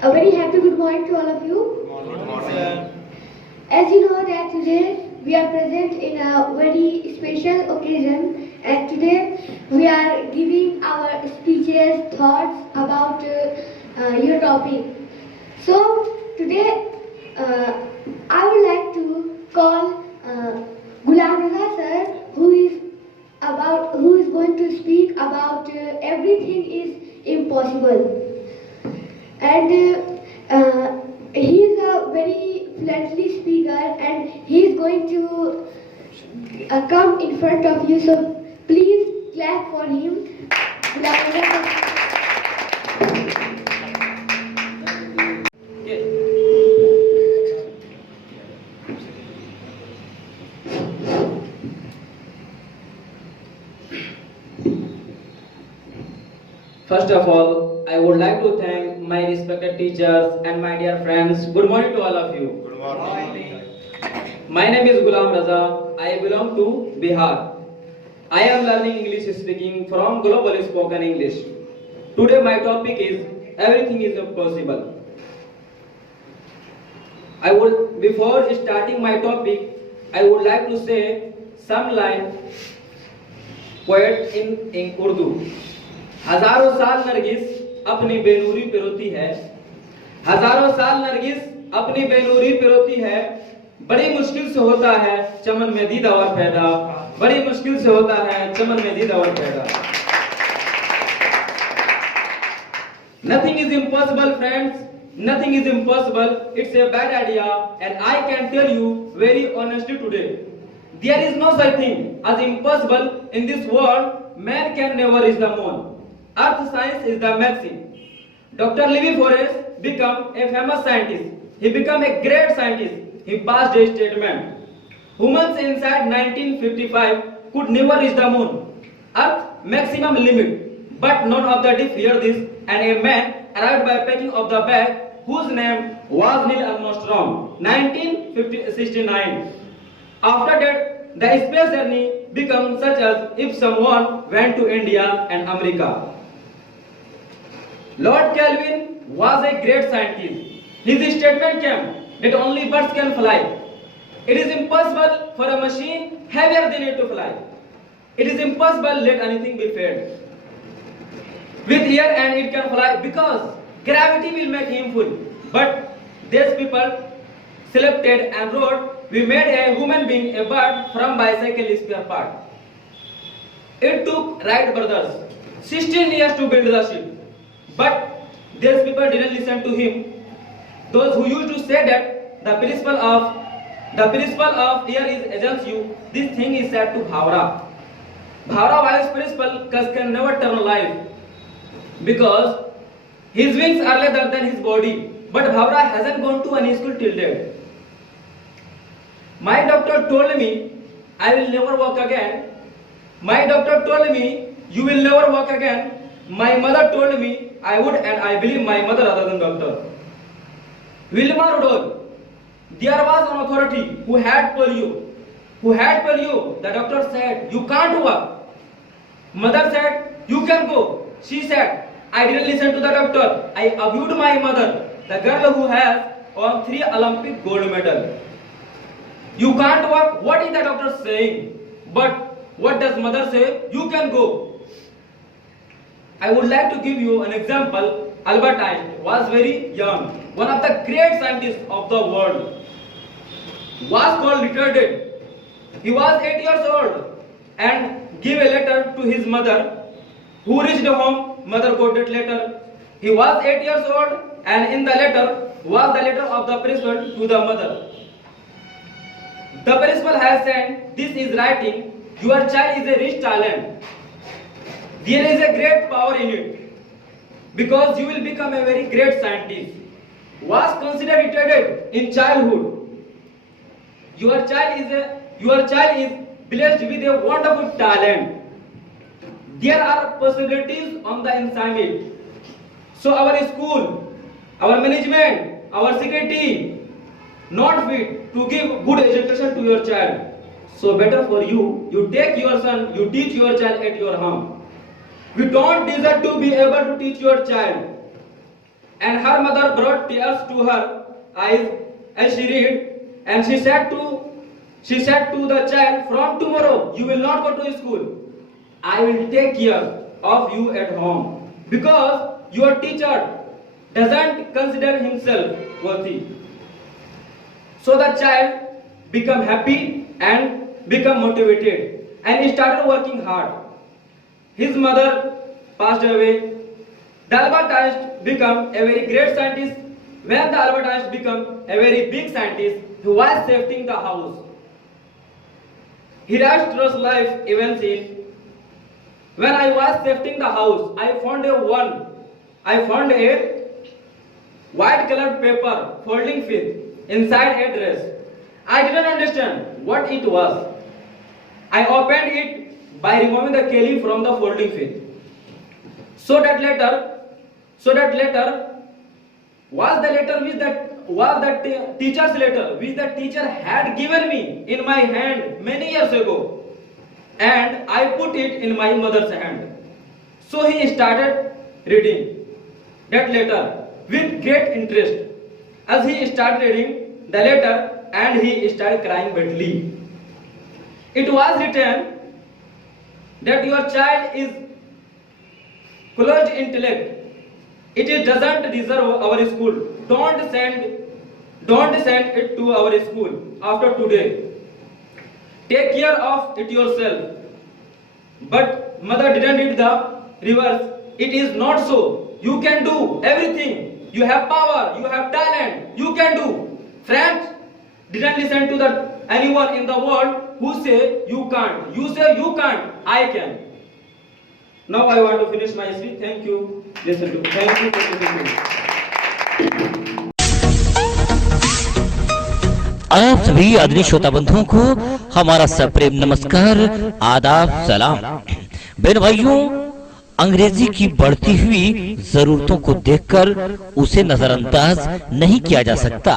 A very happy good morning to all of you. Good morning. As you know that today we are present in a very special occasion, and today we are giving our speeches, thoughts about your topic. So today I would like to call Ghulam sir, who is going to speak about everything is impossible. And he is a very friendly speaker, and he is going to come in front of you. So please clap for him. First of all, I would like to thank my respected teachers and my dear friends. Good morning to all of you. Good morning. My name is Ghulam Raza. I belong to Bihar. I am learning English speaking from Global Spoken English. Today my topic is everything is possible. Before starting my topic, I would like to say some line poet in Urdu. हजारों साल नरगिस अपनी बेनूरी पे रोती है, हजारों साल नरगिस अपनी बेनूरी पे रोती है, बड़ी मुश्किल से होता है चमन में दीदा और पैदा, बड़ी मुश्किल से होता है चमन में दीदा और पैदा. Nothing is impossible, friends. Nothing is impossible. It's a bad idea, and I can tell you very honestly today. There is no such thing as impossible in this world. Man can never reach the moon. Earth science is the maxim. Dr. Levi Forrest became a famous scientist. He became a great scientist. He passed a statement. Humans inside 1955 could never reach the moon. Earth maximum limit. But none of the deep feared this, and a man arrived by packing of the bag whose name was Neil Armstrong, 1969. After that, the space journey became such as if someone went to India and America. Lord Kelvin was a great scientist. His statement came that only birds can fly. It is impossible for a machine heavier than it to fly. It is impossible let anything be fed. With air and it can fly because gravity will make him full. But these people selected and wrote, we made a human being a bird from bicycle spare part. It took Wright brothers 16 years to build the ship. But these people didn't listen to him. Those who used to say that the principle of air is against you, this thing is said to Bhavra. Bhavra wise principle can never turn life because his wings are leather than his body. But Bhavra hasn't gone to any school till date. My doctor told me I will never walk again. My doctor told me you will never walk again. My mother told me I would, and I believe my mother rather than doctor. Wilma Rudolph, there was an authority who had polio. The doctor said, you can't walk. Mother said, you can go. She said, I didn't listen to the doctor. I abused my mother, the girl who has won 3 Olympic gold medals. You can't walk. What is the doctor saying? But what does mother say? You can go. I would like to give you an example. Albert Einstein was very young. One of the great scientists of the world was called retarded. He was 8 years old and gave a letter to his mother, who reached home. Mother got that letter. He was 8 years old, and in the letter was the letter of the principal to the mother. The principal has said, this is writing, your child is a rich talent. There is a great power in it because you will become a very great scientist. Was considered retarded in childhood. Your child is blessed with a wonderful talent. There are possibilities on the inside. So our school, our management, our security, not fit to give good education to your child. So better for you, you take your son, you teach your child at your home. We don't deserve to be able to teach your child. and her mother brought tears to her eyes as she read, and she said to the child, from tomorrow you will not go to school. I will take care of you at home because your teacher doesn't consider himself worthy. So the child became happy and became motivated, and he started working hard. His mother passed away. The Albert Einstein became a very great scientist. When the Albert Einstein became a very big scientist, he was saving the house. He writes to us life events in, when I was saving the house, I found a white colored paper folding with inside a dress. I didn't understand what it was. I opened it by removing the Kelly from the folding fit. So that letter was the teacher's letter which the teacher had given me in my hand many years ago, and I put it in my mother's hand. So he started reading that letter with great interest. As he started reading the letter, and he started crying bitterly. It was written that your child is closed intellect. It doesn't deserve our school. Don't send it to our school after today. Take care of it yourself. But mother didn't read the reverse. It is not so. You can do everything. You have power. You have talent. You can do. Friends didn't listen to anyone in the world who say you can't. You say you can't. I can. Now I want to finish my speech. Thank you. Thank you for listening. आप सभी आदरणीय श्रोता बंधुओं को हमारा सप्रेम नमस्कार, आदाब, सलाम। बहन भाइयों, अंग्रेजी की बढ़ती हुई जरूरतों को देखकर उसे नजरअंदाज नहीं किया जा सकता।